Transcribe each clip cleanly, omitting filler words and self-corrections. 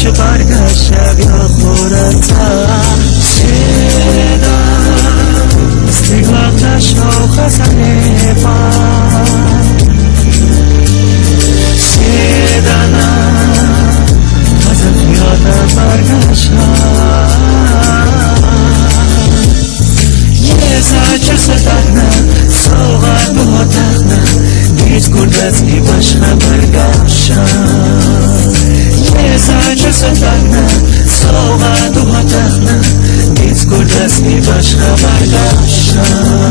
چه برگشت شب یا خورتم سیدا استقلال شوق خزنه پا سیدا از خیاط برگشتم یه زجر صدقنا سوغت بودقنا نیت گردت ای باش برگشتم یه زجر صدقنا سوغت بودقنا نیت گردت ای باش برگشتم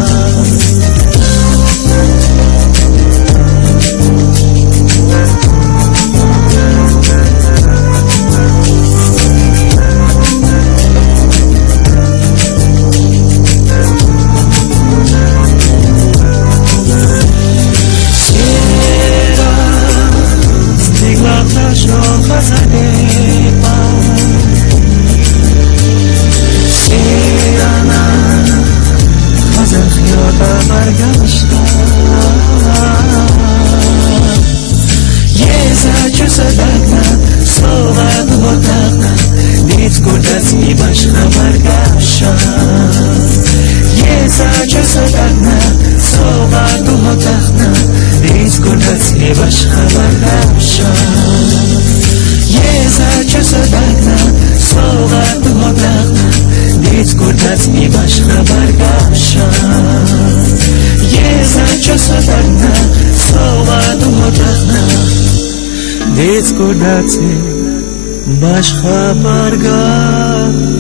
Deci cu dați baș habar ga